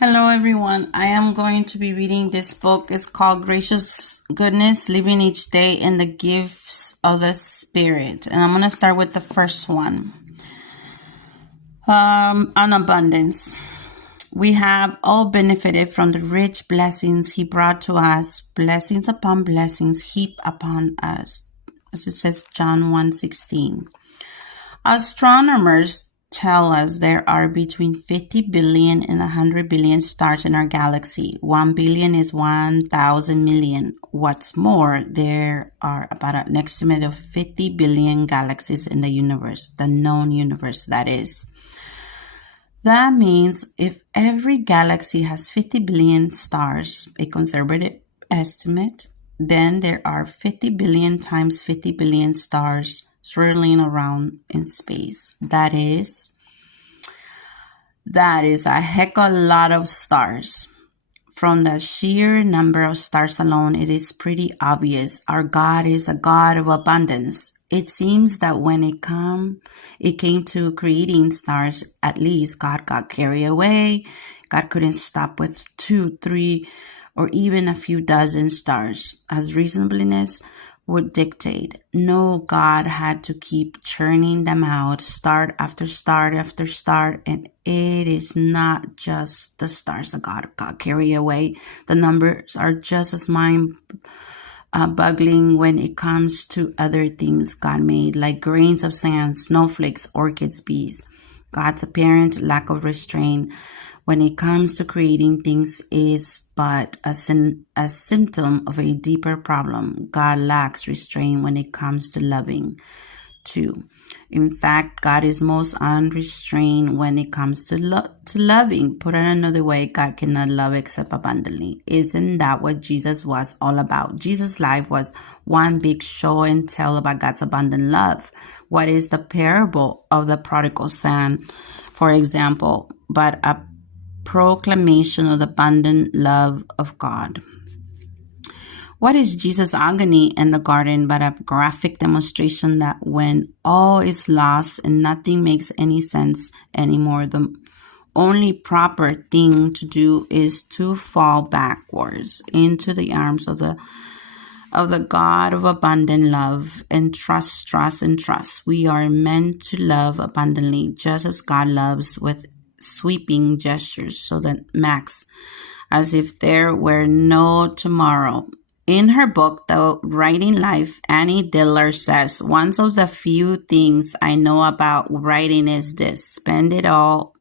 Hello, everyone. I am going to be reading this book. It's called Gracious Goodness, Living Each Day in the Gifts of the Spirit. And I'm going to start with the first one on abundance. We have all benefited from the rich blessings He brought to us, blessings upon blessings heaped upon us, as it says John 1:16. Astronomers tell us there are between 50 billion and 100 billion stars in our galaxy. 1 billion is 1,000 million. What's more, there are about an estimate of 50 billion galaxies in the universe, the known universe, that is. That means if every galaxy has 50 billion stars, a conservative estimate, then there are 50 billion times 50 billion stars swirling around in space. That is a heck of a lot of stars. From the sheer number of stars alone, it is pretty obvious our God is a God of abundance. It seems that when it came to creating stars, at least God got carried away. God couldn't stop with 2, 3, or even a few dozen stars, as reasonableness would dictate. No, God had to keep churning them out, star after star after star, and it is not just the stars that God got carried away. The numbers are just as mind-boggling when it comes to other things God made, like grains of sand, snowflakes, orchids, bees. God's apparent lack of restraint when it comes to creating things is but a symptom of a deeper problem. God lacks restraint when it comes to loving, too. In fact, God is most unrestrained when it comes to loving. Put it another way, God cannot love except abundantly. Isn't that what Jesus was all about? Jesus' life was one big show and tell about God's abundant love. What is the parable of the prodigal son, for example, but a proclamation of the abundant love of God? What is Jesus' agony in the garden but a graphic demonstration that when all is lost and nothing makes any sense anymore, the only proper thing to do is to fall backwards into the arms of the God of abundant love and trust. We are meant to love abundantly, just as God loves, with sweeping gestures, so that Max, as if there were no tomorrow. In her book, The Writing Life, Annie Diller says, one of the few things I know about writing is this: spend it all